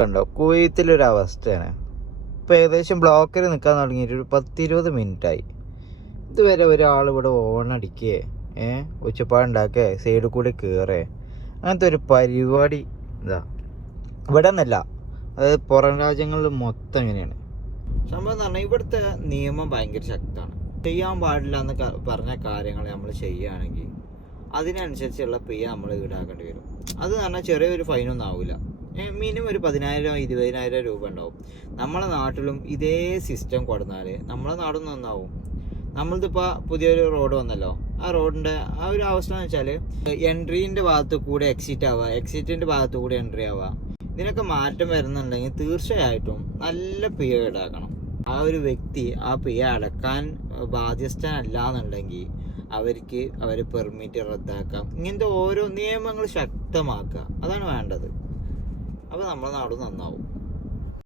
കണ്ടോ കുവൈത്തിലൊരവസ്ഥയാണ്. ഇപ്പം ഏകദേശം ബ്ലോക്കിൽ നിൽക്കാൻ തുടങ്ങിയിട്ട് ഒരു 10-20 മിനിറ്റായി. ഇതുവരെ ഒരാൾ ഇവിടെ ഓണടിക്കേ ഒച്ചപ്പാടുണ്ടാക്കേ സൈഡിൽ കൂടി കയറേ അങ്ങനത്തെ ഒരു പരിപാടി ഇവിടെ നിന്നല്ല. അതായത് പുറം രാജ്യങ്ങളിൽ മൊത്തം ഇങ്ങനെയാണ് സംഭവം എന്ന് പറഞ്ഞാൽ. ഇവിടുത്തെ നിയമം ഭയങ്കര ശക്തമാണ്. ചെയ്യാൻ പാടില്ല എന്ന് പറഞ്ഞ കാര്യങ്ങൾ നമ്മൾ ചെയ്യുകയാണെങ്കിൽ അതിനനുസരിച്ചുള്ള പിഴ നമ്മൾ ഈടാക്കേണ്ടി വരും. അത് പറഞ്ഞാൽ ചെറിയൊരു ഫൈനൊന്നും ആവില്ല. മിനിമം ഒരു 10,000-20,000 രൂപ ഉണ്ടാവും. നമ്മളെ നാട്ടിലും ഇതേ സിസ്റ്റം കൊടുത്താൽ നമ്മളെ നാടും നന്നാവും. നമ്മളിതിപ്പോൾ പുതിയൊരു റോഡ് വന്നല്ലോ, ആ റോഡിൻ്റെ ആ ഒരു അവസ്ഥ എന്ന് വെച്ചാൽ എൻട്രീൻ്റെ ഭാഗത്ത് കൂടെ എക്സിറ്റ് ആവുക, എക്സിറ്റിൻ്റെ ഭാഗത്ത് കൂടെ എൻട്രി ആവുക. ഇതിനൊക്കെ മാറ്റം വരുന്നുണ്ടെങ്കിൽ തീർച്ചയായിട്ടും നല്ല പിഴ ഈടാക്കണം. ആ ഒരു വ്യക്തി ആ പിഴ അടക്കാൻ ബാധ്യസ്ഥനല്ല എന്നുണ്ടെങ്കിൽ അവർക്ക് അവരെ പെർമിറ്റ് റദ്ദാക്കാം. ഇങ്ങനത്തെ ഓരോ നിയമങ്ങൾ ശക്തമാക്കുക, അതാണ് വേണ്ടത്. അപ്പോൾ നമ്മുടെ നാട് നന്നാവും.